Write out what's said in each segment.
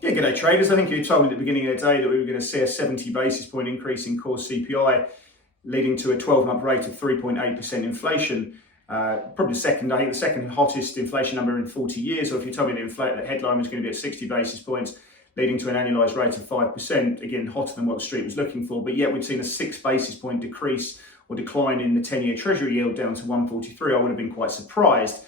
Yeah, g'day traders. I think you told me at the beginning of the day that we were going to see a 70 basis point increase in core CPI, leading to a 12-month rate of 3.8% inflation. Probably the second hottest inflation number in 40 years. Or if you told me the headline was going to be at 60 basis points, leading to an annualized rate of 5%, again, hotter than what the street was looking for. But yet we've seen a 6 basis point decrease or decline in the 10-year Treasury yield down to 143. I would have been quite surprised.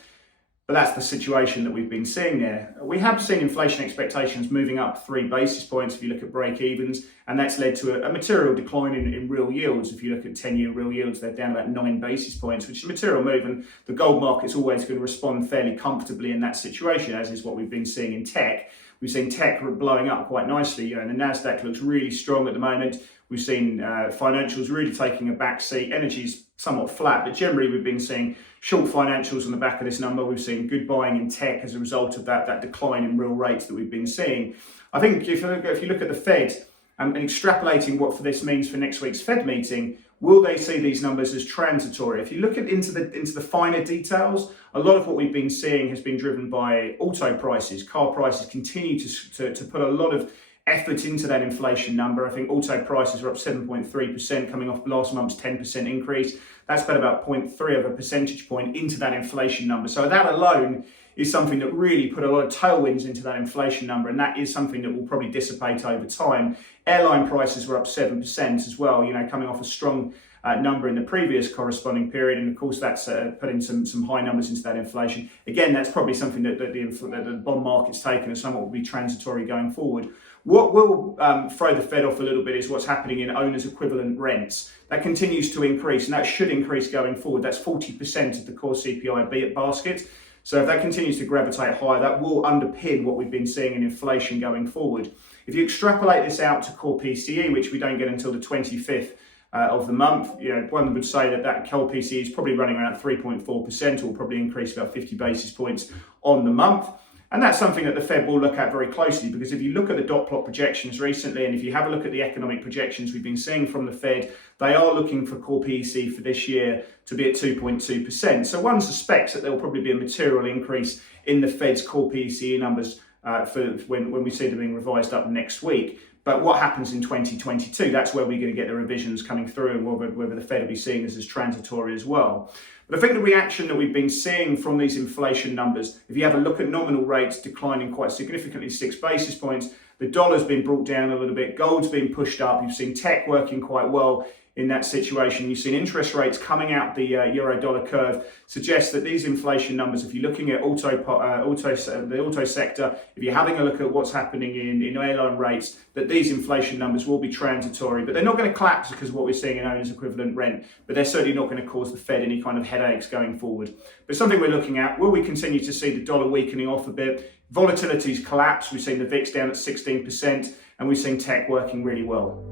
But that's the situation that we've been seeing there. We have seen inflation expectations moving up 3 basis points if you look at break-evens, and that's led to a material decline in real yields. If you look at 10-year real yields, they're down about 9 basis points, which is a material move, and the gold market's always going to respond fairly comfortably in that situation, as is what we've been seeing in tech. We've seen tech blowing up quite nicely, and the Nasdaq looks really strong at the moment. We've seen financials really taking a back seat. Energy's somewhat flat, but generally we've been seeing short financials on the back of this number. We've seen good buying in tech as a result of that decline in real rates that we've been seeing. I think if you look at the Fed and extrapolating what this means for next week's Fed meeting, will they see these numbers as transitory? If you look into the finer details, a lot of what we've been seeing has been driven by auto prices. Car prices continue to put a lot of effort into that inflation number. I think auto prices are up 7.3% coming off last month's 10% increase. That's about 0.3 of a percentage point into that inflation number. So that alone is something that really put a lot of tailwinds into that inflation number, and that is something that will probably dissipate over time. Airline prices were up 7% as well, coming off a strong number in the previous corresponding period, and of course that's putting some high numbers into that inflation. Again, that's probably something that the bond market's taken and somewhat will be transitory going forward. What will throw the Fed off a little bit is what's happening in owners' equivalent rents. That continues to increase, and that should increase going forward. That's 40% of the core CPI basket. So if that continues to gravitate higher, that will underpin what we've been seeing in inflation going forward. If you extrapolate this out to core PCE, which we don't get until the 25th of the month, one would say that core PCE is probably running around 3.4%, or probably increase about 50 basis points on the month. And that's something that the Fed will look at very closely, because if you look at the dot plot projections recently, and if you have a look at the economic projections we've been seeing from the Fed, they are looking for core PEC for this year to be at 2.2%. So one suspects that there will probably be a material increase in the Fed's core PEC numbers for when we see them being revised up next week. But what happens in 2022, that's where we're going to get the revisions coming through, and whether the Fed will be seeing this as transitory as well. But I think the reaction that we've been seeing from these inflation numbers, if you have a look at nominal rates declining quite significantly, 6 basis points, the dollar's been brought down a little bit, gold's been pushed up, you've seen tech working quite well in that situation. You've seen interest rates coming out the euro-dollar curve suggest that these inflation numbers, if you're looking at the auto sector, if you're having a look at what's happening in airline rates, that these inflation numbers will be transitory. But they're not going to collapse because of what we're seeing in owners' equivalent rent, but they're certainly not going to cause the Fed any kind of headaches going forward. But something we're looking at, will we continue to see the dollar weakening off a bit? Volatility's collapsed. We've seen the VIX down at 16%, and we've seen tech working really well.